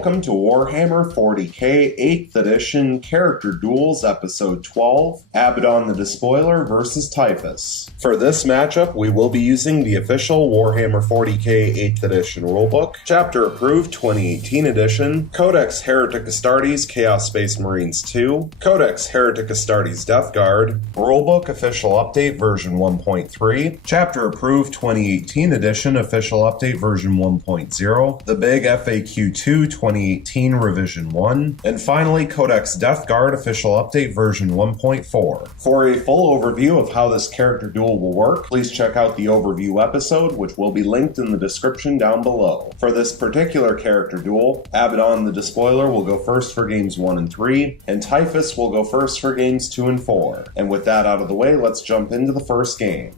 Welcome to Warhammer 40k 8th edition Character Duels episode 12, Abaddon the Despoiler vs Typhus. For this matchup, we will be using the official Warhammer 40k 8th edition rulebook, Chapter Approved 2018 edition, Codex Heretic Astartes Chaos Space Marines 2, Codex Heretic Astartes Death Guard, Rulebook Official Update version 1.3, Chapter Approved 2018 edition Official Update version 1.0, the Big FAQ 2 2018 Revision 1, and finally Codex Death Guard Official Update version 1.4. For a full overview of how this character duel will work, please check out the overview episode, which will be linked in the description down below. For this particular character duel, Abaddon the Despoiler will go first for games 1 and 3, and Typhus will go first for games 2 and 4. And with that out of the way, let's jump into the first game.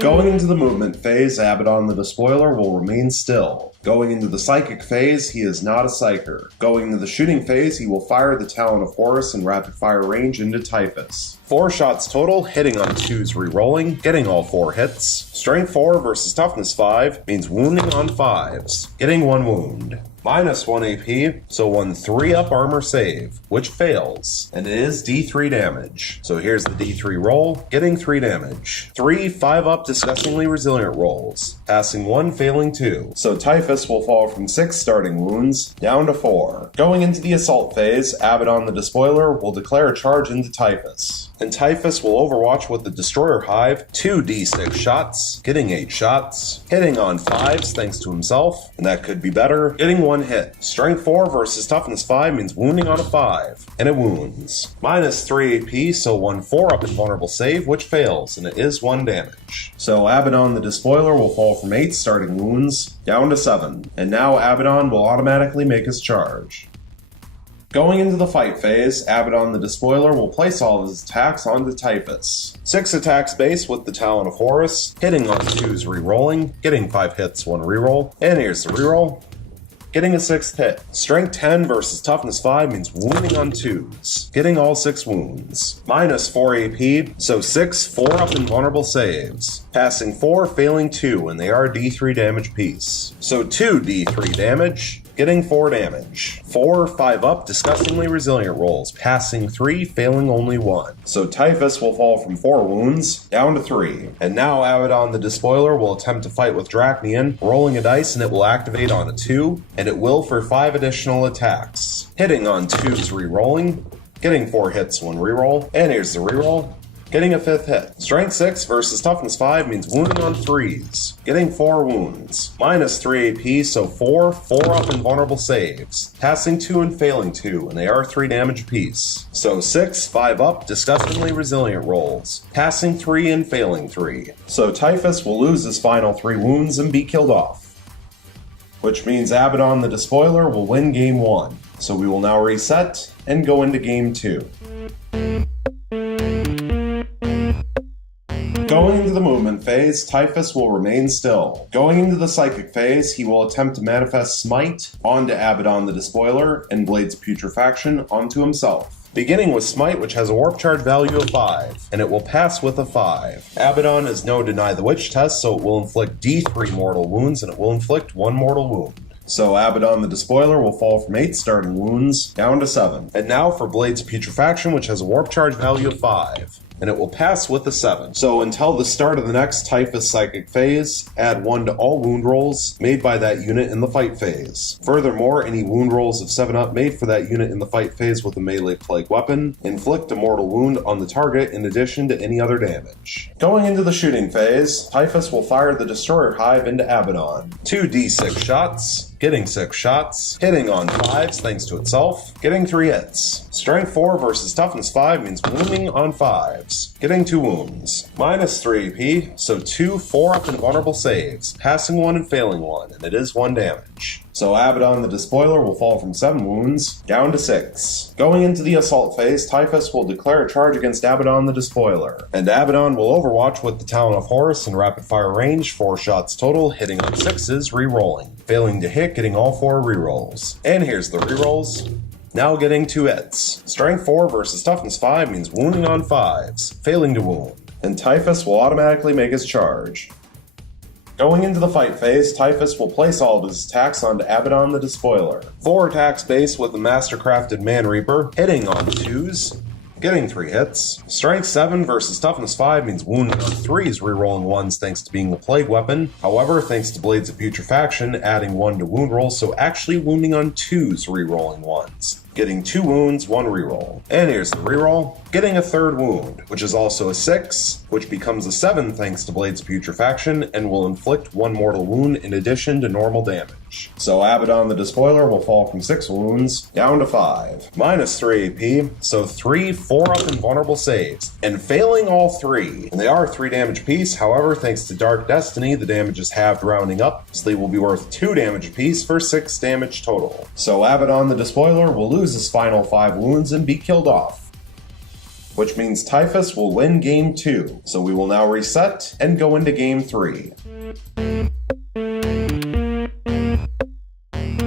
Going into the movement phase, Abaddon the Despoiler will remain still. Going into the psychic phase, he is not a psyker. Going into the shooting phase, he will fire the Talon of Horus in rapid fire range into Typhus. 4 shots total, hitting on 2s rerolling, getting all 4 hits. Strength 4 versus Toughness 5 means wounding on 5s, getting 1 wound. Minus 1 AP, so 1 3-up armor save, which fails, and it is D3 damage. So here's the D3 roll, getting 3 damage. 3 5-up disgustingly resilient rolls, passing 1, failing 2. So Typhus will fall from 6 starting wounds down to 4. Going into the assault phase, Abaddon the Despoiler will declare a charge into Typhus. And Typhus will overwatch with the Destroyer Hive 2 D6 shots, getting 8 shots, hitting on 5s thanks to himself, and that could be better, getting 1 hit. Strength 4 versus Toughness 5 means wounding on a 5, and it wounds. Minus 3 AP, so 1 4-up invulnerable save, which fails, and it is 1 damage. So Abaddon the Despoiler will fall from 8 starting wounds down to 7, and now Abaddon will automatically make his charge. Going into the fight phase, Abaddon the Despoiler will place all of his attacks onto Typhus. 6 attacks base with the Talon of Horus, hitting on 2s rerolling, getting 5 hits, 1 reroll, and here's the reroll, getting a 6th hit. Strength 10 versus Toughness 5 means wounding on 2s, getting all 6 wounds. Minus 4 AP, so 6 4-up invulnerable saves, passing 4, failing 2, and they are D3 damage piece. So 2 D3 damage, getting 4 damage. 4 5-up disgustingly resilient rolls, passing 3, failing only 1. So Typhus will fall from 4 wounds down to 3. And now Abaddon the Despoiler will attempt to fight with Dracnian, rolling a dice and it will activate on a 2, and it will for 5 additional attacks. Hitting on 2s rerolling, getting 4 hits, 1 reroll, and here's the reroll, getting a 5th hit. Strength 6 versus Toughness 5 means wounding on 3s, getting 4 wounds. Minus 3 AP, so 4 4-up invulnerable saves, passing 2 and failing 2, and they are 3 damage apiece. So 6 5-up disgustingly resilient rolls, passing 3 and failing 3. So Typhus will lose his final 3 wounds and be killed off, which means Abaddon the Despoiler will win game 1. So we will now reset and go into game 2. Going into the movement phase, Typhus will remain still. Going into the psychic phase, he will attempt to manifest Smite onto Abaddon the Despoiler and Blade's Putrefaction onto himself. Beginning with Smite, which has a warp charge value of 5, and it will pass with a 5. Abaddon is no Deny the Witch test, so it will inflict D3 mortal wounds, and it will inflict 1 mortal wound. So Abaddon the Despoiler will fall from 8 starting wounds down to 7. And now for Blade's Putrefaction, which has a warp charge value of 5. And it will pass with a 7. So until the start of the next Typhus psychic phase, add 1 to all wound rolls made by that unit in the fight phase. Furthermore, any wound rolls of 7-up made for that unit in the fight phase with a melee plague weapon inflict a mortal wound on the target in addition to any other damage. Going into the shooting phase, Typhus will fire the Destroyer Hive into Abaddon. 2 D6 shots, getting 6 shots, hitting on 5s thanks to itself, getting 3 hits. Strength 4 versus Toughness 5 means wounding on 5s, getting 2 wounds. Minus 3 AP, so 2 4-up invulnerable saves, passing 1 and failing 1, and it is 1 damage. So Abaddon the Despoiler will fall from 7 wounds down to 6. Going into the assault phase, Typhus will declare a charge against Abaddon the Despoiler, and Abaddon will overwatch with the Talon of Horus in rapid fire range, 4 shots total, hitting on 6s, rerolling, failing to hit, getting all 4 rerolls. And here's the rerolls. Now getting 2 hits. Strength 4 versus Toughness 5 means wounding on 5s, failing to wound, and Typhus will automatically make his charge. Going into the fight phase, Typhus will place all of his attacks onto Abaddon the Despoiler. 4 attacks base with the Mastercrafted Man Reaper, hitting on 2s, getting 3 hits. Strength 7 versus Toughness 5 means wounding on 3s, rerolling 1s thanks to being a plague weapon. However, thanks to Blades of Putrefaction, adding 1 to wound rolls, so actually wounding on 2s, rerolling 1s. Getting 2 wounds, 1 reroll. And here's the reroll. Getting a 3rd wound, which is also a 6, which becomes a 7 thanks to Blades of Putrefaction, and will inflict 1 mortal wound in addition to normal damage. So Abaddon the Despoiler will fall from 6 wounds down to 5. Minus 3 AP, so 3 4-up invulnerable saves, and failing all 3. And they are 3 damage apiece, however, thanks to Dark Destiny, the damage is halved rounding up, so they will be worth 2 damage apiece for 6 damage total. So Abaddon the Despoiler will lose his final 5 wounds and be killed off, which means Typhus will win game 2. So we will now reset and go into game 3.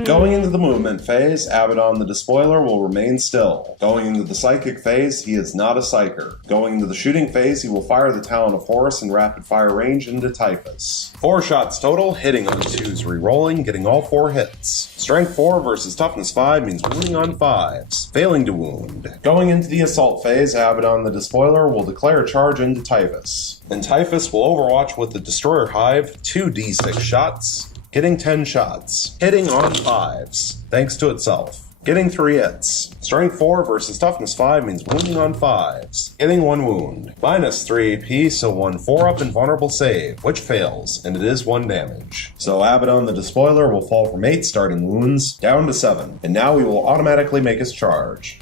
Going into the movement phase, Abaddon the Despoiler will remain still. Going into the psychic phase, he is not a psyker. Going into the shooting phase, he will fire the Talon of Horus in rapid fire range into Typhus. 4 shots total, hitting on 2s, rerolling, getting all 4 hits. Strength 4 versus Toughness 5 means wounding on 5s, failing to wound. Going into the assault phase, Abaddon the Despoiler will declare a charge into Typhus. And Typhus will overwatch with the Destroyer Hive, 2d6 shots, getting 10 shots, hitting on 5s, thanks to itself. Getting 3 hits. Strength 4 versus Toughness 5 means wounding on 5s, getting 1 wound. Minus 3 AP, so 1 4-up invulnerable save, which fails, and it is 1 damage. So Abaddon the Despoiler will fall from 8 starting wounds down to 7, and now he will automatically make his charge.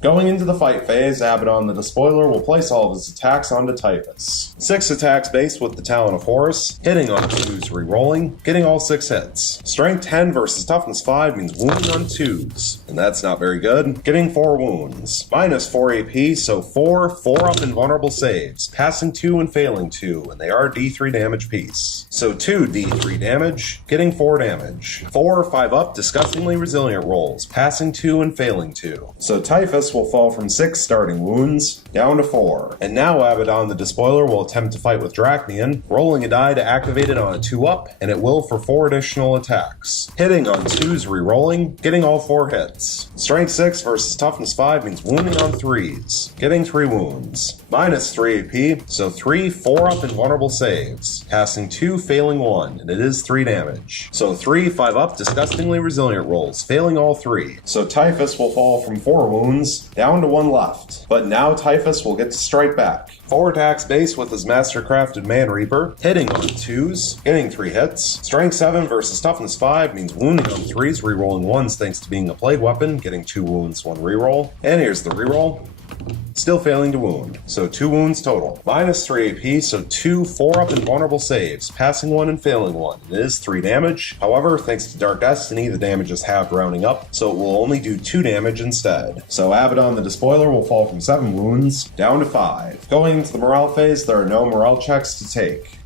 Going into the fight phase, Abaddon the Despoiler will place all of his attacks onto Typhus. 6 attacks based with the Talon of Horus, hitting on 2s, rerolling, getting all 6 hits. Strength 10 versus Toughness 5 means wounding on 2s, and that's not very good. Getting 4 wounds. Minus 4 AP, so 4 4-up invulnerable saves, passing 2 and failing 2, and they are D3 damage piece. So 2 D3 damage, getting 4 damage. 4 5-up disgustingly resilient rolls, passing 2 and failing 2. So Typhus will fall from 6 starting wounds down to 4. And now Abaddon the Despoiler will attempt to fight with Drachnian, rolling a die to activate it on a 2-up, and it will for 4 additional attacks. Hitting on 2s, rerolling, getting all 4 hits. Strength 6 versus Toughness 5 means wounding on 3s, getting 3 wounds. Minus 3 AP, so 3 4-up invulnerable saves, passing 2, failing 1, and it is 3 damage. So 3 5-up disgustingly resilient rolls, failing all 3. So Typhus will fall from 4 wounds down to 1 left. But now Typhus will get to strike back. 4 attacks base with his Mastercrafted Man Reaper, hitting on 2s, getting 3 hits. Strength 7 versus Toughness 5 means wounding on 3s, rerolling 1s thanks to being a plague weapon, getting 2 wounds, 1 reroll. And here's the reroll. Still failing to wound, so 2 wounds total. Minus 3 AP, so 2 4-up invulnerable saves, passing 1 and failing 1. It is 3 damage. However, thanks to Dark Destiny, the damage is halved rounding up, so it will only do 2 damage instead. So Abaddon the Despoiler will fall from 7 wounds down to 5. Going into the morale phase, there are no morale checks to take.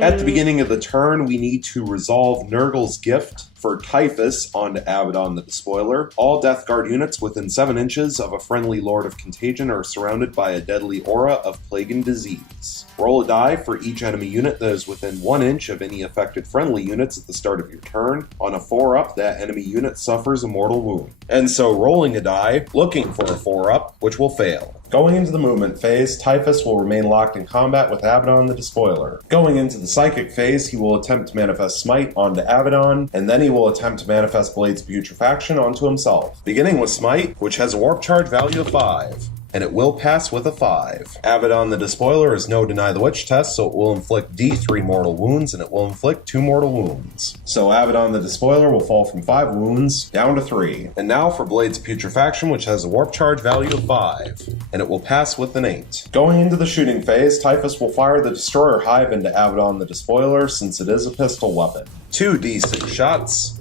At the beginning of the turn, we need to resolve Nurgle's Gift for Typhus onto Abaddon the Despoiler. All Death Guard units within 7 inches of a friendly Lord of Contagion are surrounded by a deadly aura of plague and disease. Roll a die for each enemy unit that is within 1 inch of any affected friendly units at the start of your turn. On a 4-up, that enemy unit suffers a mortal wound. And so rolling a die, looking for a 4-up, which will fail. Going into the movement phase, Typhus will remain locked in combat with Abaddon the Despoiler. Going into the psychic phase, he will attempt to manifest Smite onto Abaddon, and then he will attempt to manifest Blades of Putrefaction onto himself. Beginning with Smite, which has a warp charge value of 5. And it will pass with a 5. Abaddon the Despoiler is no Deny the Witch test, so it will inflict D3 mortal wounds, and it will inflict 2 mortal wounds. So Abaddon the Despoiler will fall from 5 wounds down to 3. And now for Blades of Putrefaction, which has a warp charge value of 5, and it will pass with an 8. Going into the shooting phase, Typhus will fire the Destroyer Hive into Abaddon the Despoiler, since it is a pistol weapon. 2 D6 shots,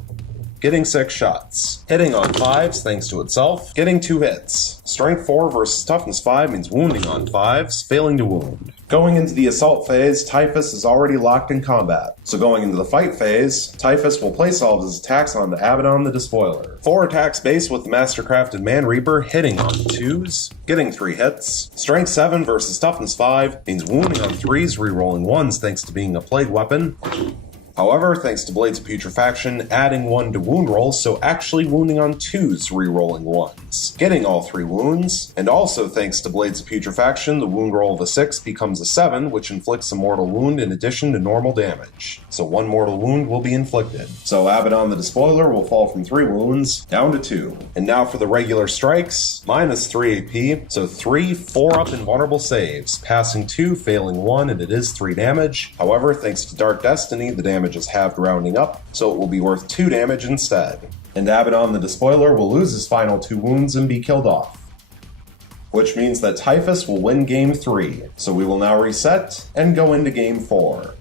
getting 6 shots. Hitting on 5s thanks to itself, getting 2 hits. Strength 4 versus toughness 5 means wounding on 5s, failing to wound. Going into the assault phase, Typhus is already locked in combat. So going into the fight phase, Typhus will place all of his attacks onto Abaddon the Despoiler. 4 attacks base with the Mastercrafted Man Reaper, hitting on 2s, getting 3 hits. Strength 7 versus toughness 5 means wounding on 3s, rerolling 1s thanks to being a plague weapon. However, thanks to Blades of Putrefaction, adding 1 to wound rolls, so actually wounding on 2s, rerolling 1s, getting all 3 wounds, and also thanks to Blades of Putrefaction, the wound roll of a 6 becomes a 7, which inflicts a mortal wound in addition to normal damage. So 1 mortal wound will be inflicted. So Abaddon the Despoiler will fall from 3 wounds down to 2. And now for the regular strikes, minus 3 AP, so 3 4-up invulnerable saves, passing 2, failing 1, and it is 3 damage. However, thanks to Dark Destiny, the damage is halved rounding up, so it will be worth 2 damage instead. And Abaddon the Despoiler will lose his final 2 wounds and be killed off. Which means that Typhus will win Game 3, so we will now reset and go into Game 4.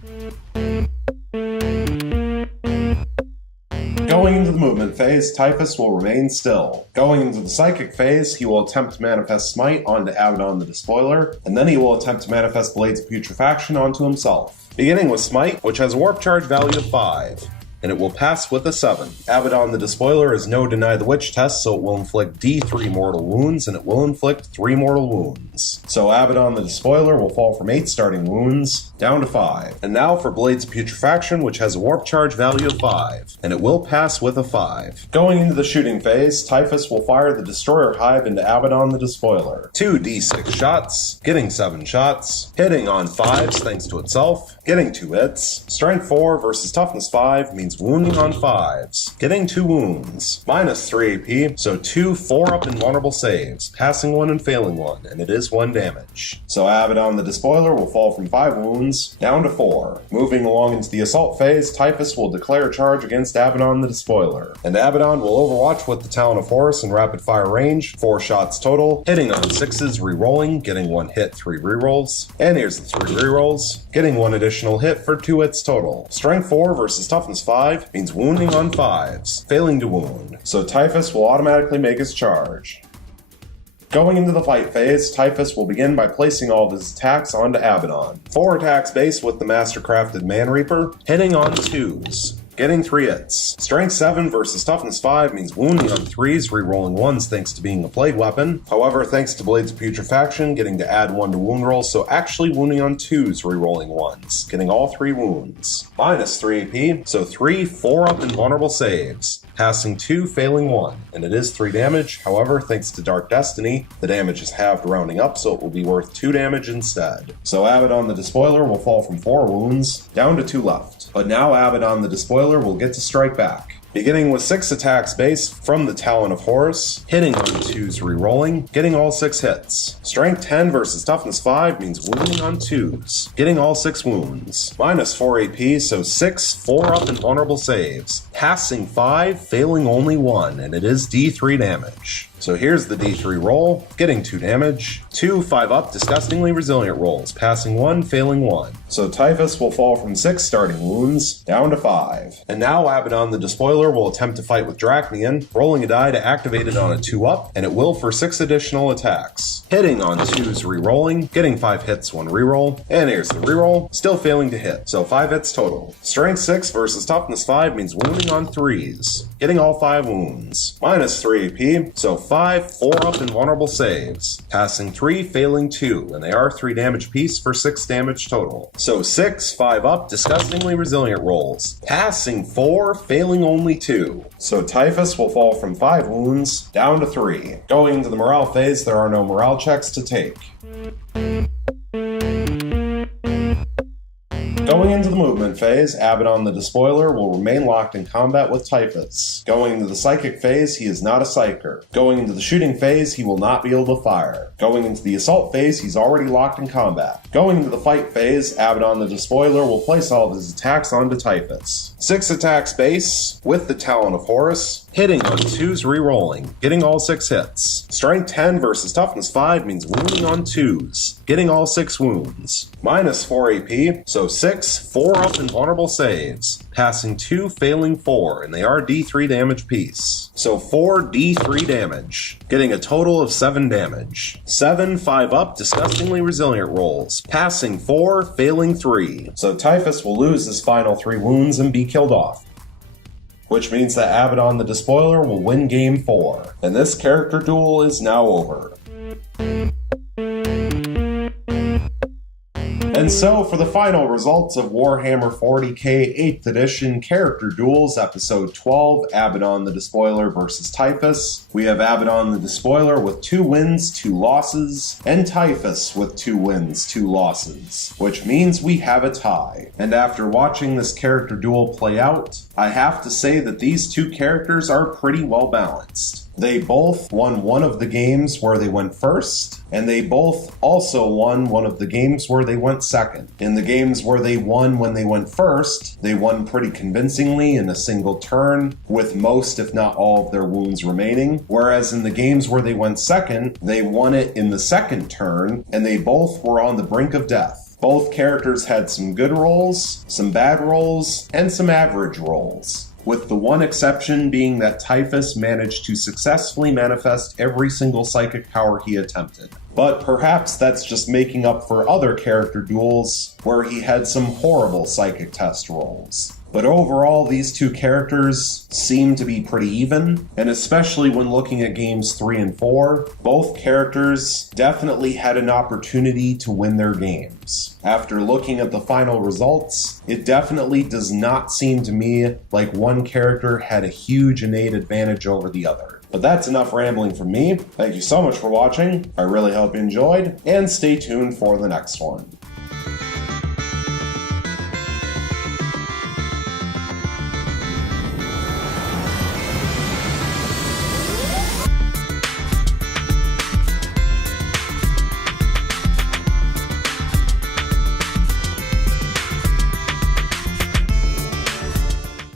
Going into the movement phase, Typhus will remain still. Going into the psychic phase, he will attempt to manifest Smite onto Abaddon the Despoiler, and then he will attempt to manifest Blades of Putrefaction onto himself. Beginning with Smite, which has a warp charge value of 5, and it will pass with a 7. Abaddon the Despoiler is no Deny the Witch test, so it will inflict D3 mortal wounds, and it will inflict 3 mortal wounds. So Abaddon the Despoiler will fall from 8 starting wounds down to 5. And now for Blades of Putrefaction, which has a warp charge value of 5, and it will pass with a 5. Going into the shooting phase, Typhus will fire the Destroyer Hive into Abaddon the Despoiler. 2 D6 shots, getting 7 shots, hitting on 5s thanks to itself, getting 2 hits. Strength 4 versus toughness 5 means wounding on 5s, getting 2 wounds, minus 3 AP, so 2 4-up invulnerable saves, passing 1 and failing 1, and it is 1 damage. So Abaddon the Despoiler will fall from 5 wounds down to 4. Moving along into the assault phase, Typhus will declare a charge against Abaddon the Despoiler, and Abaddon will overwatch with the Talon of Horus in rapid fire range, 4 shots total, hitting on 6s, rerolling, getting 1 hit, 3 rerolls, and here's the 3 rerolls, getting 1 additional hit for 2 hits total. Strength 4 versus toughness 5 means wounding on 5s, failing to wound, so Typhus will automatically make his charge. Going into the fight phase, Typhus will begin by placing all of his attacks onto Abaddon. 4 attacks base with the Mastercrafted Man Reaper, hitting on 2s, getting 3 hits. Strength 7 versus toughness 5 means wounding on 3s, rerolling 1s thanks to being a plague weapon. However, thanks to Blades of Putrefaction, getting to add 1 to wound rolls, so actually wounding on 2s, rerolling 1s, getting all 3 wounds. Minus 3 AP, so 3 4-up invulnerable saves, passing 2, failing 1, and it is 3 damage. However, thanks to Dark Destiny, the damage is halved rounding up, so it will be worth 2 damage instead. So Abaddon the Despoiler will fall from 4 wounds down to 2 left. But now Abaddon the Despoiler will get to strike back. Beginning with 6 attacks base from the Talon of Horus, hitting on 2s, rerolling, getting all 6 hits. Strength 10 versus toughness 5 means wounding on 2s, getting all 6 wounds. Minus 4 AP, so 6 4-up invulnerable saves, passing 5, failing only 1, and it is D3 damage. So here's the D3 roll, getting 2 damage, 2 5-up disgustingly resilient rolls, passing 1, failing 1. So Typhus will fall from 6 starting wounds down to 5. And now Abaddon the Despoiler will attempt to fight with Drachnian, rolling a die to activate it on a 2-up, and it will for 6 additional attacks. Hitting on 2s, rerolling, getting 5 hits, 1 reroll, and here's the reroll, still failing to hit, so 5 hits total. Strength 6 versus toughness 5 means wounding on 3s, getting all 5 wounds. Minus 3 AP, so 5 4-up invulnerable saves, passing 3, failing 2, and they are 3 damage apiece for 6 damage total. So 6 5-up disgustingly resilient rolls, passing 4, failing only 2. So Typhus will fall from 5 wounds down to 3. Going into the morale phase, there are no morale checks to take. Going into the movement phase, Abaddon the Despoiler will remain locked in combat with Typhus. Going into the psychic phase, he is not a psyker. Going into the shooting phase, he will not be able to fire. Going into the assault phase, he's already locked in combat. Going into the fight phase, Abaddon the Despoiler will place all of his attacks onto Typhus. 6 attacks base with the Talon of Horus, Hitting on 2s rerolling, getting all 6 hits. Strength 10 versus Toughness 5 means wounding on 2s, getting all 6 wounds. Minus 4 AP, so 6 4-up invulnerable saves. Passing 2, failing 4, and they are D3 damage piece. So 4 D3 damage, getting a total of 7 damage. 7 5-up disgustingly resilient rolls, passing 4, failing 3. So Typhus will lose his final 3 wounds and be killed off, which means that Abaddon the Despoiler will win game 4, and this character duel is now over. And so, for the final results of Warhammer 40k 8th edition Character Duels, Episode 12, Abaddon the Despoiler vs. Typhus, we have Abaddon the Despoiler with 2 wins, 2 losses, and Typhus with 2 wins, 2 losses, which means we have a tie. And after watching this character duel play out, I have to say that these 2 characters are pretty well balanced. They both won one of the games where they went first, and they both also won one of the games where they went second. In the games where they won when they went first, they won pretty convincingly in a single turn, with most if not all of their wounds remaining, whereas in the games where they went second, they won it in the second turn, and they both were on the brink of death. Both characters had some good rolls, some bad rolls, and some average rolls, with the one exception being that Typhus managed to successfully manifest every single psychic power he attempted. But perhaps that's just making up for other character duels where he had some horrible psychic test rolls. But overall, these 2 characters seem to be pretty even, and especially when looking at games 3 and 4, both characters definitely had an opportunity to win their games. After looking at the final results, it definitely does not seem to me like one character had a huge innate advantage over the other. But that's enough rambling from me. Thank you so much for watching. I really hope you enjoyed, and stay tuned for the next one.